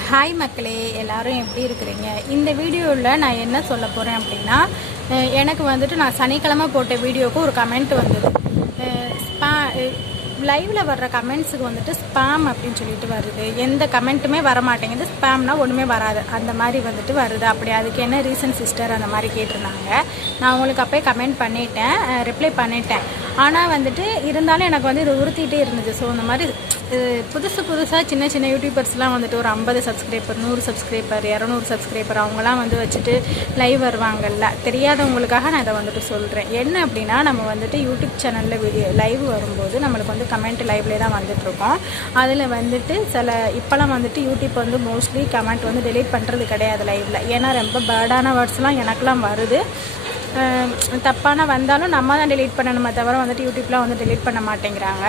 Hi மக்களே, எல்லாரும் எப்படி இருக்கிறீங்க? இந்த வீடியோவில் நான் என்ன சொல்ல போகிறேன் அப்படின்னா, எனக்கு வந்துட்டு நான் சனிக்கிழமை போட்ட வீடியோவுக்கு ஒரு கமெண்ட் வந்தது. லைவில் வர்ற கமெண்ட்ஸுக்கு வந்துட்டு ஸ்பேம் அப்படின்னு சொல்லிட்டு வருது. எந்த கமெண்ட்டுமே வர மாட்டேங்குது. ஸ்பேம்னா ஒன்றுமே வராது, அந்த மாதிரி வந்துட்டு வருது. அப்படி அதுக்கு என்ன ரீசன் சிஸ்டர் அந்த மாதிரி கேட்டிருந்தாங்க. நான் உங்களுக்கு அப்போயே கமெண்ட் பண்ணிட்டேன், ரிப்ளை பண்ணிட்டேன். ஆனால் வந்துட்டு இருந்தாலும் எனக்கு வந்து இது உறுத்திட்டே இருந்துச்சு. ஸோ இந்த மாதிரி புதுசாக சின்ன சின்ன யூடியூபர்ஸ்லாம் வந்துட்டு ஒரு 50 சப்ஸ்கிரைபர், 100 சப்ஸ்கிரைபர், 200 சப்ஸ்கிரைபர் அவங்களாம் வந்து வச்சுட்டு லைவ் வருவாங்கல்ல. தெரியாதவங்களுக்காக நான் இதை வந்துட்டு சொல்கிறேன். என்ன அப்படின்னா, நம்ம வந்துட்டு யூடியூப் சேனலில் லைவ் வரும்போது நம்மளுக்கு வந்து கமெண்ட் லைவ்லேயே தான் வந்துட்டுருக்கோம். அதில் வந்துட்டு இப்போலாம் வந்துட்டு யூடியூப் வந்து மோஸ்ட்லி கமெண்ட் வந்து டெலீட் பண்ணுறது கிடையாது லைவில். ஏன்னா ரொம்ப பேடான வேர்ட்ஸ்லாம் எனக்குலாம் வருது. தப்பான வந்தாலும் நம்ம தான் டெலீட் பண்ணணுமே தவிர வந்துட்டு யூடியூப்லாம் வந்து டெலீட் பண்ண மாட்டேங்கிறாங்க.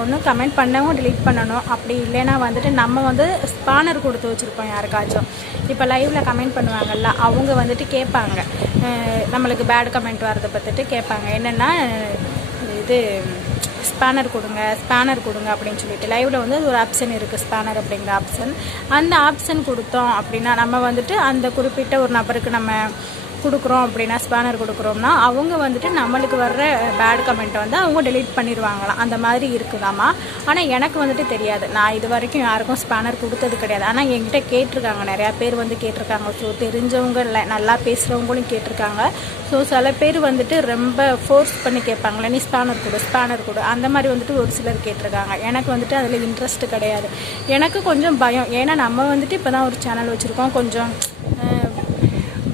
ஒன்றும் கமெண்ட் பண்ணவும் டெலீட் பண்ணணும். அப்படி இல்லைன்னா வந்துட்டு நம்ம வந்து ஸ்பானர் கொடுத்து வச்சுருப்போம் யாருக்காச்சும். இப்போ லைவில் கமெண்ட் பண்ணுவாங்கல்ல, அவங்க வந்துட்டு கேட்பாங்க, நம்மளுக்கு பேட் கமெண்ட் வரதை பார்த்துட்டு கேட்பாங்க, என்னென்னா இது ஸ்பேனர் கொடுங்க அப்படின்னு சொல்லிட்டு. லைவில் வந்து ஒரு ஆப்ஷன் இருக்குது, ஸ்பேனர் அப்படிங்கிற ஆப்ஷன். அந்த ஆப்ஷன் கொடுத்தோம் அப்படின்னா நம்ம வந்துட்டு அந்த குறிப்பிட்ட ஒரு நபருக்கு நம்ம கொடுக்குறோம் அப்படின்னா, ஸ்பேனர் கொடுக்குறோம்னா அவங்க வந்துட்டு நம்மளுக்கு வர்ற பேட் கமெண்ட்டை வந்து அவங்க டெலீட் பண்ணிடுவாங்களாம். அந்த மாதிரி இருக்குதாம்மா. ஆனால் எனக்கு வந்துட்டு தெரியாது. நான் இது வரைக்கும் யாருக்கும் ஸ்பேனர் கொடுத்தது கிடையாது. ஆனால் என்கிட்ட கேட்டிருக்காங்க, நிறையா பேர் வந்து கேட்டிருக்காங்க. ஸோ தெரிஞ்சவங்க இல்லை, நல்லா பேசுகிறவங்களும் கேட்டிருக்காங்க. ஸோ சில பேர் வந்துட்டு ரொம்ப ஃபோர்ஸ் பண்ணி கேட்பாங்களே, நீ ஸ்பேனர் கொடு அந்த மாதிரி வந்துட்டு ஒரு சிலர் கேட்டிருக்காங்க. எனக்கு வந்துட்டு அதில் இன்ட்ரெஸ்ட் கிடையாது. எனக்கு கொஞ்சம் பயம். ஏன்னா நம்ம வந்துட்டு இப்போ தான் ஒரு சேனல் வச்சுருக்கோம். கொஞ்சம்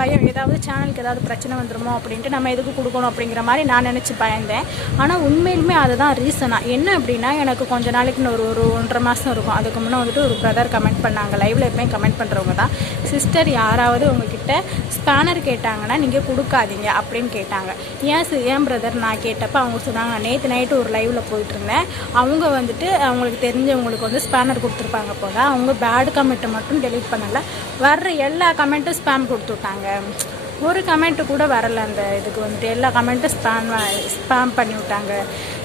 பயம், ஏதாவது சேனலுக்கு ஏதாவது பிரச்சனை வந்துடுமோ அப்படின்ட்டு நம்ம எதுக்கு கொடுக்கணும் அப்படிங்கிற மாதிரி நான் நினச்சி பயந்தேன். ஆனால் உண்மையிலுமே அதுதான் ரீசனாக. என்ன அப்படின்னா, எனக்கு கொஞ்சம் நாளைக்கு ஒரு 1.5 மாதம் இருக்கும். அதுக்கு முன்னே வந்துட்டு ஒரு பிரதர் கமெண்ட் பண்ணாங்க. லைவில் எப்போயும் கமெண்ட் பண்ணுறவங்க தான், சிஸ்டர் யாராவது உங்ககிட்ட ஸ்பேனர் கேட்டாங்கன்னா நீங்கள் கொடுக்காதீங்க அப்படின்னு கேட்டாங்க. ஏன் பிரதர் நான் கேட்டப்போ அவங்க சொன்னாங்க, நேற்று நைட்டு ஒரு லைவில் போயிட்டு இருந்தேன். அவங்க வந்துட்டு அவங்களுக்கு தெரிஞ்சவங்களுக்கு வந்து ஸ்பேனர் கொடுத்துருப்பாங்க போல. அவங்க பேட் கமெண்ட்டை மட்டும் டெலீட் பண்ணலை, வர்ற எல்லா கமெண்ட்டும் ஸ்பேம் கொடுத்து விட்டாங்க. ஒரு கமெண்ட்டு கூட வரலை. அந்த இதுக்கு வந்துட்டு எல்லா கமெண்ட்டும் ஸ்பேம் பண்ணி விட்டாங்க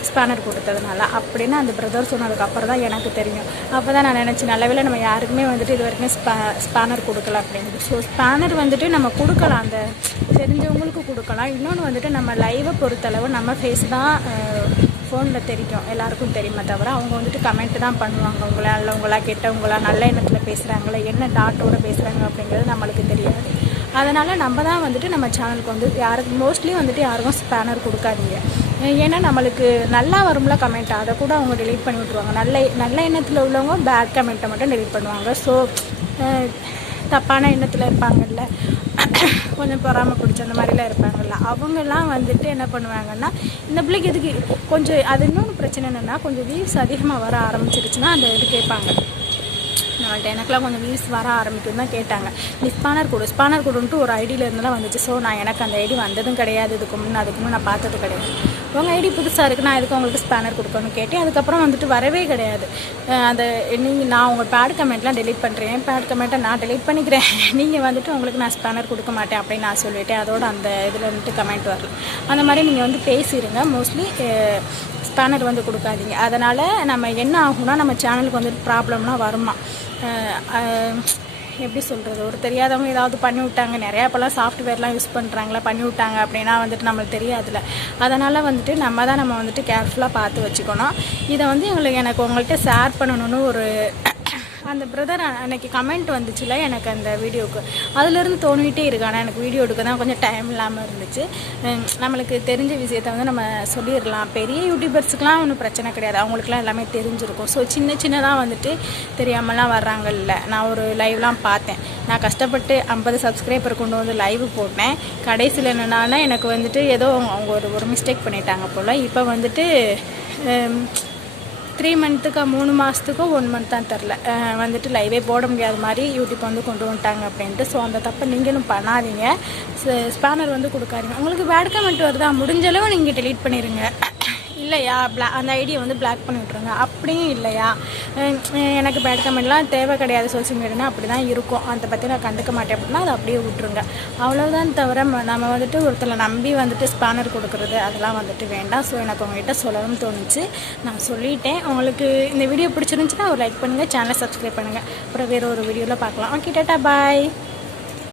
ஸ்பேனர் கொடுத்ததுனால அப்படின்னு அந்த பிரதர் சொன்னதுக்கப்புறம் தான் எனக்கு தெரியும். அப்போ தான் நான் நினச்சேன், நல்லவேளை நம்ம யாருக்குமே வந்துட்டு இது வரைக்கும் ஸ்பேனர் கொடுக்கல அப்படின்னு. ஸோ ஸ்பேனர் வந்துட்டு நம்ம கொடுக்கலாம், அந்த தெரிஞ்சவங்களுக்கு கொடுக்கலாம். இன்னொன்று வந்துட்டு நம்ம லைவை பொறுத்தளவு நம்ம ஃபேஸ் தான் ஃபோனில் தெரியும், எல்லாருக்கும் தெரியுமே தவிர அவங்க வந்துட்டு கமெண்ட் தான் பண்ணுவாங்க. உங்களா நல்லவங்களா கெட்டவங்களா, நல்ல எண்ணத்தில் பேசுகிறாங்களா, என்ன டாட்டோடு பேசுகிறாங்க அப்படிங்கிறது நம்மளுக்கு தெரியாது. அதனால் நம்ம தான் வந்துட்டு நம்ம சேனலுக்கு வந்து மோஸ்ட்லி வந்துட்டு யாருக்கும் ஸ்பேனர் கொடுக்காதீங்க. ஏன்னா நம்மளுக்கு நல்லா வரும்ல கமெண்ட், அதை கூட அவங்க டெலீட் பண்ணி விட்ருவாங்க. நல்ல எண்ணத்தில் உள்ளவங்க பேட் கமெண்ட்டை மட்டும் டெலீட் பண்ணுவாங்க. ஸோ தப்பான எண்ணத்தில் இருப்பாங்கல்ல, கொஞ்சம் பொறாமல் பிடிச்ச அந்த மாதிரிலாம் இருப்பாங்கல்ல, அவங்கெல்லாம் வந்துட்டு என்ன பண்ணுவாங்கன்னா, இந்த பிள்ளைக்கு எதுக்கு கொஞ்சம் அது இன்னொன்று பிரச்சனை என்னென்னா, கொஞ்சம் வியூஸ் அதிகமாக வர ஆரம்பிச்சிருச்சுன்னா அந்த இது கேட்பாங்க. நம்மள்ட்ட எனக்குலாம் கொஞ்சம் வியூஸ் வர ஆரம்பிக்கும் தான் கேட்டாங்க, நீ ஸ்பேனர் கொடுன்ட்டு ஒரு ஐடியில் இருந்தெல்லாம் வந்துச்சு. ஸோ எனக்கு அந்த ஐடி வந்ததும் கிடையாது. அதுக்கு முன்னே நான் பார்த்தது கிடையாது. உங்கள் ஐடி புதுசாக இருக்குது, நான் எதுக்கு உங்களுக்கு ஸ்பேனர் கொடுக்கணும்னு கேட்டேன். அதுக்கப்புறம் வந்துட்டு வரவே கிடையாது. நான் உங்கள் பேட் கமெண்ட்லாம் டெலீட் பண்ணுறேன், பேட் கமெண்ட்டை நான் டெலீட் பண்ணிக்கிறேன், நீங்கள் வந்துட்டு உங்களுக்கு நான் ஸ்பேனர் கொடுக்க மாட்டேன் அப்படின்னு நான் சொல்லிவிட்டேன். அதோடு அந்த இதில் வந்துட்டு கமெண்ட் வரல. அந்த மாதிரி நீங்கள் வந்து பேசிடுங்க. மோஸ்ட்லி ஸ்பேனர் வந்து கொடுக்காதீங்க. அதனால் நம்ம என்ன ஆகும்னா, நம்ம சேனலுக்கு வந்துட்டு ப்ராப்ளம்லாம் வருமா, எப்படி சொல்கிறது, ஒரு தெரியாதவங்க ஏதாவது பண்ணி விட்டாங்க. நிறையா இப்போலாம் சாஃப்ட்வேர்லாம் யூஸ் பண்ணுறாங்களா, பண்ணி விட்டாங்க அப்படின்னா வந்துட்டு நம்மளுக்கு தெரியாதுல்ல. அதனால் வந்துட்டு நம்ம வந்துட்டு கேர்ஃபுல்லாக பார்த்து வச்சுக்கணும். இதை வந்து எனக்கு உங்கள்கிட்ட ஷேர் பண்ணணுன்னு ஒரு அந்த பிரதர் அன்றைக்கி கமெண்ட் வந்துச்சுல எனக்கு அந்த வீடியோவுக்கு, அதுலேருந்து தோணிகிட்டே இருக்கு. ஆனால் எனக்கு வீடியோ எடுக்க தான் கொஞ்சம் டைம் இல்லாமல் இருந்துச்சு. நம்மளுக்கு தெரிஞ்ச விஷயத்த வந்து நம்ம சொல்லிடலாம். பெரிய யூடியூபர்ஸுக்கெலாம் ஒன்றும் பிரச்சனை கிடையாது, அவங்களுக்குலாம் எல்லாமே தெரிஞ்சிருக்கும். ஸோ சின்னதாக வந்துட்டு தெரியாமலாம் வர்றாங்கல்ல. நான் ஒரு லைவ்லாம் பார்த்தேன். நான் கஷ்டப்பட்டு 50 சப்ஸ்கிரைபர் கொண்டு வந்து லைவ் போட்டேன். கடைசியில் என்னென்னா, எனக்கு வந்துட்டு ஏதோ அவங்க ஒரு மிஸ்டேக் பண்ணிட்டாங்க போல். இப்போ வந்துட்டு 3 மந்த்துக்கோ 3 மாதத்துக்கோ 1 மந்த் தான் தெரில, வந்துட்டு லைவே போட முடியாத மாதிரி யூடியூப் வந்து கொண்டு வந்துட்டாங்க அப்படின்ட்டு. ஸோ அந்த தப்பை நீங்களும் பண்ணாதீங்க. ஸ்பேனர் வந்து கொடுக்காதீங்க. உங்களுக்கு பேட் கமெண்ட் வருதா, முடிஞ்சளவு நீங்கள் டெலீட் பண்ணிடுங்க. இல்லை இல்லையா அந்த ஐடியை வந்து பிளாக் பண்ணி விட்ருங்க. அப்படியும் இல்லையா எனக்கு பேட் கமெண்ட்லாம் தேவை கிடையாது சோஷியல் மீடியானா அப்படி தான் இருக்கும், அதை பற்றி நான் கண்டுக்க மாட்டேன் அப்படின்னா அதை அப்படியே விட்ருங்க. அவ்வளோதான். தவிர நம்ம வந்துட்டு ஒருத்தரை நம்பி வந்துட்டு ஸ்பேனர் கொடுக்குறது அதெல்லாம் வந்துட்டு வேண்டாம். ஸோ எனக்கு உங்கள்கிட்ட சொல்லணும்னு தோணுச்சு, நான் சொல்லிட்டேன். உங்களுக்கு இந்த வீடியோ பிடிச்சிருந்துச்சுன்னா ஒரு லைக் பண்ணுங்கள், சேனலை சப்ஸ்கிரைப் பண்ணுங்கள். அப்புறம் வேறு ஒரு வீடியோவில் பார்க்கலாம். ஓகே, டாடா, பாய்.